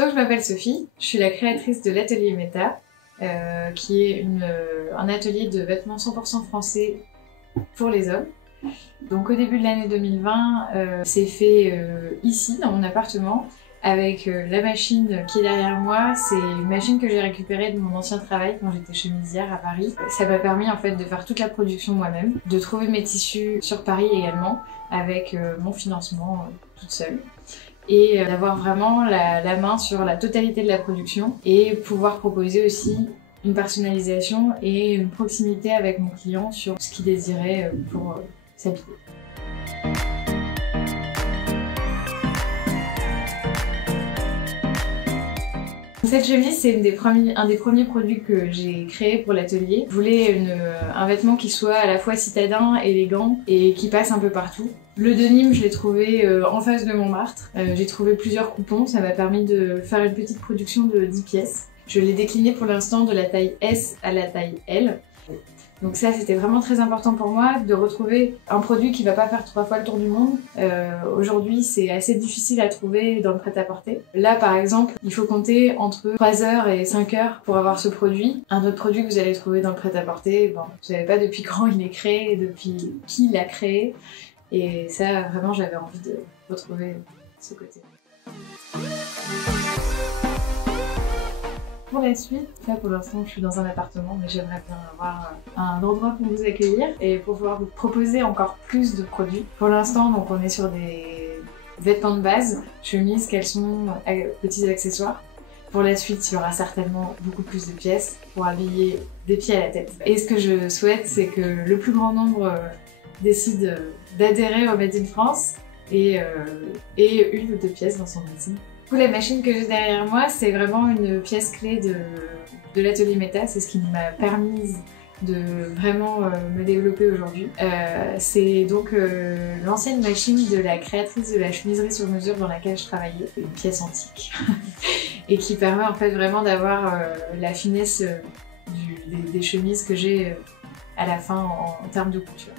Donc je m'appelle Sophie, je suis la créatrice de l'atelier Meta, qui est un atelier de vêtements 100% français pour les hommes. Donc au début de l'année 2020, c'est fait ici, dans mon appartement, avec la machine qui est derrière moi. C'est une machine que j'ai récupérée de mon ancien travail quand j'étais chemisière à Paris. Ça m'a permis en fait de faire toute la production moi-même, de trouver mes tissus sur Paris également, avec mon financement toute seule. Et d'avoir vraiment la main sur la totalité de la production et pouvoir proposer aussi une personnalisation et une proximité avec mon client sur ce qu'il désirait pour s'habiller. Cette chemise, c'est un des premiers produits que j'ai créé pour l'atelier. Je voulais un vêtement qui soit à la fois citadin, élégant et qui passe un peu partout. Le denim, je l'ai trouvé en face de Montmartre. J'ai trouvé plusieurs coupons, ça m'a permis de faire une petite production de 10 pièces. Je l'ai décliné pour l'instant de la taille S à la taille L. Donc ça, c'était vraiment très important pour moi de retrouver un produit qui va pas faire 3 fois le tour du monde. Aujourd'hui, c'est assez difficile à trouver dans le prêt-à-porter. Là, par exemple, il faut compter entre 3 heures et 5 heures pour avoir ce produit. Un autre produit que vous allez trouver dans le prêt-à-porter, bon, vous savez pas depuis quand il est créé, depuis qui l'a créé. Et ça, vraiment, j'avais envie de retrouver ce côté. Pour la suite, là pour l'instant je suis dans un appartement, mais j'aimerais bien avoir un endroit pour vous accueillir et pour pouvoir vous proposer encore plus de produits. Pour l'instant, donc on est sur des vêtements de base, chemises, caleçons, petits accessoires. Pour la suite, il y aura certainement beaucoup plus de pièces pour habiller des pieds à la tête. Et ce que je souhaite, c'est que le plus grand nombre décide d'adhérer au Made in France et 1 ou 2 pièces dans son métier. La machine que j'ai derrière moi, c'est vraiment une pièce clé de l'atelier Meta. C'est ce qui m'a permis de vraiment me développer aujourd'hui. C'est donc l'ancienne machine de la créatrice de la chemiserie sur mesure dans laquelle je travaillais. Une pièce antique et qui permet en fait vraiment d'avoir la finesse des chemises que j'ai à la fin en termes de couture.